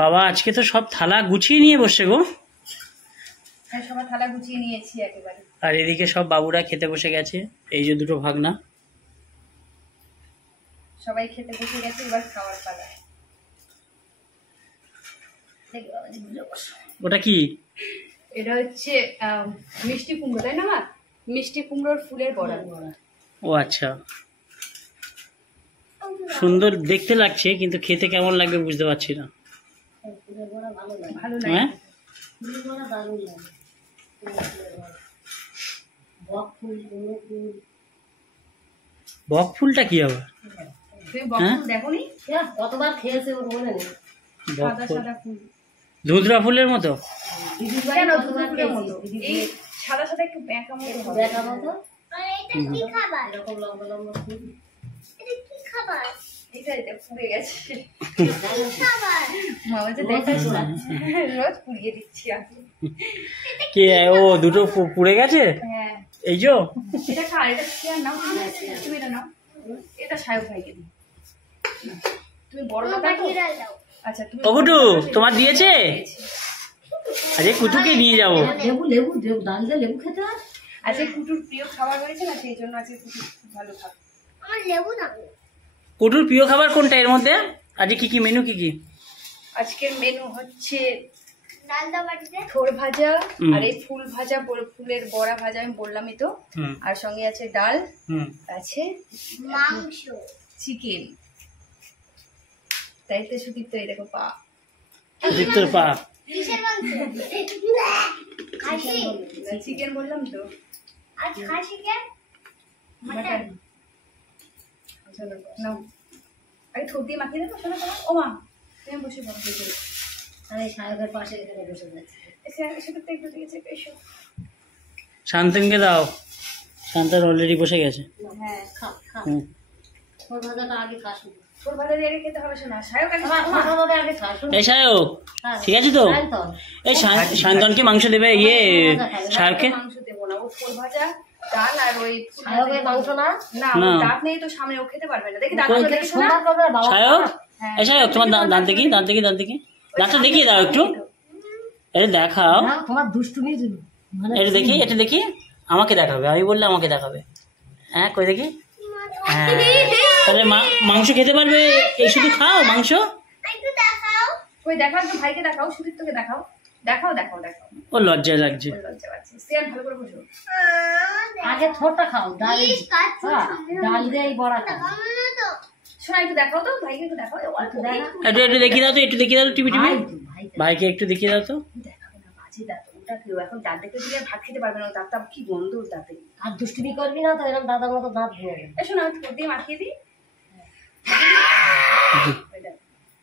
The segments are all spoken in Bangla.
বাবা আজকে তো সব থালা গুছিয়ে নিয়ে বসে গো। হ্যাঁ, সবার থালা গুছিয়ে নিয়েছি একেবারে। আর এদিকে সব বাবুরা খেতে বসে গেছে, এই যে দুটো ভাগনা সবাই খেতে বসে গেছে, এবার খাওয়ার পালা। ওটা কি? এটা হচ্ছে মিষ্টি কুমড়ো, তাই না মা? মিষ্টি কুমড়োর ফুলের বড়া। ও আচ্ছা, সুন্দর দেখতে লাগছে, কিন্তু খেতে কেমন লাগবে বুঝতে পারছি না। ভালো লাগে। হ্যাঁ, বক ফুলটা কি আবার? তুমি বক ফুল দেখোনি? কতবার খেয়েছে ওর মনে নেই। সাদা সাদা ফুল, ধুতরা ফুলের মতো। কেন ধুতরা ফুলের মতো? এই সাদা সাদা একটু বেঁকা মতো হবে। বেঁকা মতো। এটা কি খাবার? এরকম লম্বা লম্বা ফুল। এটা কি খাবার? এটা পুড়ে গেছে। খাবার। মা বলছে দেখো রোজ পুড়িয়ে দিচ্ছি আমি। কে ও দুটো পুড়ে গেছে? হ্যাঁ, এই যে এটা খা, এটা খেয়ে নাও। তুমি এটা নাও, এটা সায়ক ভাইকে দিই। তুমি বড়টা দেখো। দাও। আচ্ছা, তুমি ওগুটু তোমার দিয়েছে? আরে কুটুকে নিয়ে যাবো। লেবু লেবু লেবু ডাল দিয়ে লেবু খেতে হয়। আজকে কুটুর প্রিয় খাবার হয়েছে না, সেই জন্য আজকে কুটু খুব ভালো খাবে। আমার লেবু দাও। কুটুর প্রিয় খাবার কোনটা এর মধ্যে? আজকে কি কি মেনু, কি কি? আজকের মেনু হচ্ছে ডাল দাও বাটিতে। থোড় ভাজা, আর এই ফুল ভাজা, ফুলের বড়া ভাজা আমি বললামই তো। আর সঙ্গে আছে ডাল, আছে মাংস, চিকেন। তাই তো সুদীপ, তো এই দেখো পা। সুদীপ্তর পা। কিসের মাংস? খাসি। চিকেন বললাম তো। আজ খাসি কে? মাটন। চলো নাও, আরে থোড় দিয়ে মাখিয়ে দেবো। শোনো শোনো, ও মা তুমি বসে বলো। আর এই সায়কের পাশে এখানে বসে যাচ্ছে। সেটা একটু দিয়েছে এসো। শান্তনকে দাও, শান্তন অলরেডি বসে গেছে। হ্যাঁ, খা খা। হুম। তোর ভাজাটা আগে খাস। থোড় ভাজা দিয়ে খেতে হবে। শোনা সায়ক আগে আমার ভাজাটা আগে খাস। এই সায়ক, ঠিক আছে তো? এই শান্তনকে মাংস দেবে, ইয়ে সায়ককে মাংস দেবো না, ও থোড় ভাজা, ডাল আর ওই সায়কের মাংস না। না, না। দাঁত নেই তো সামনে, ও খেতে পারবে না। দেখি দাঁতগুলো দেখি শোনা। সুন্দর করে বাবা। সায়ক, এই সায়ক তোমার দাঁত দেখি, দাঁত দেখি, দাঁত দেখি, দাঁতটা দেখিয়ে দাও একটু। এটা দেখাও, না, তোমার দুষ্টুমি মানে এটা দেখি, এটা দেখি। আমাকে দেখাবে, আমি বললে আমাকে দেখাবে। হ্যাঁ, কই দেখি। হ্যাঁ, তাহলে মাংস খেতে পারবে। এই শুধু খাও মাংস। একটু দেখাও। ওই দেখাও, একটু ভাইকে দেখাও, সুদীপ্তকে দেখাও। দেখাও দেখাও দেখাও। ও লজ্জা লাগছে। ওই লজ্জা পাচ্ছে। সিয়ান ভালো করে বসো। আগে থোড়টা খাও। ডাল ডাল দিয়ে এই বড়া খাও। আমার তো শোনা, একটু দেখাও তো, ভাইকে একটু দেখাও। একটু একটু দেখিয়ে দাও তো, একটু দেখিয়ে দাও টিভি টিভি। ভাইকে একটু দেখিয়ে দাও তো। দেখাবে না, বাজে দাঁত। ওটা কেউ এখন দাঁত দেখে দিলে ভাত খেতে পারবে না। দাঁতটা কি গন্ধ ওর দাঁতে। আর দুষ্টুমি করবি না তো এরকম দাদার মতো দাঁত ভেঙে যাবে। এসো না, আমি থোড় দিয়ে মাখিয়ে দিই।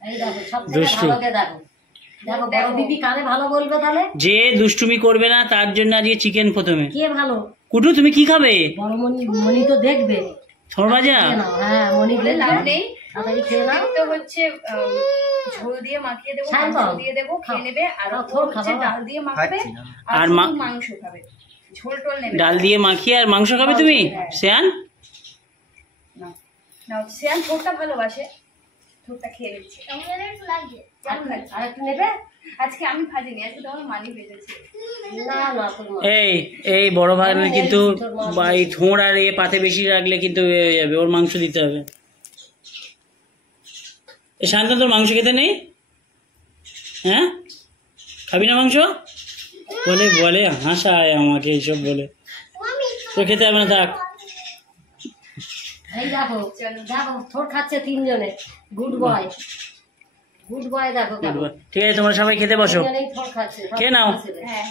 এই দেখো সব থেকে দুষ্টু। ভালোকে দেখো। দেখো বড় বিবি কানে ভালো বলবে তাহলে। যে দুষ্টুমি করবে না তার জন্য আজকে চিকেন প্রথমে। কে ভালো? কুটু তুমি কি খাবে? বড় মনি তো দেখবে। থোড় ভাজা। খেয়ে নাও। হ্যাঁ মনি বলে লাভ দেখবে। নেই। তাড়াতাড়ি খেয়ে নাও। তো হচ্ছে ঝোল দিয়ে মাখিয়ে দেবো, শান্ত। মাংস দিয়ে দেবো, খেয়ে নেবে। আর ও থোড় হচ্ছে খাবা। ডাল দিয়ে মাখবে, আর আর শুধু মাংস খাবে, ঝোল টোল নেবে। ডাল দিয়ে মাখিয়ে আর মাংস খাবে তুমি? শ্যান না না, শ্যান থোড়টা ভালোবাসে, থোড়টা খেয়ে নিচ্ছে। তোমাদের একটু লাগবে। কেমন লাগছে? আর একটু নেবে? আজকে আমি ভাজিনি, আজকে তোমার মানি ভেজেছে। না না তোমার। এই বড় ভাগনা কিন্তু এই থোড় আর এ পাতে বেশি রাখলে কিন্তু এ হয়ে যাবে, ওর মাংস দিতে হবে। এই শান্তন তোর মাংস খেতে নেই? হ্যাঁ, খাবি না মাংস? বলে বলে হাসায় আমাকে এইসব বলে। তোর খেতে হবে না, থাক। এই দেখো দেখো থোড় খাচ্ছে তিনজনে। Good boy, good boy. দেখো ঠিক আছে, তোমরা সবাই খেতে বসো, তিনজনেই থোড় খাচ্ছে। খেয়ে নাও। হ্যাঁ।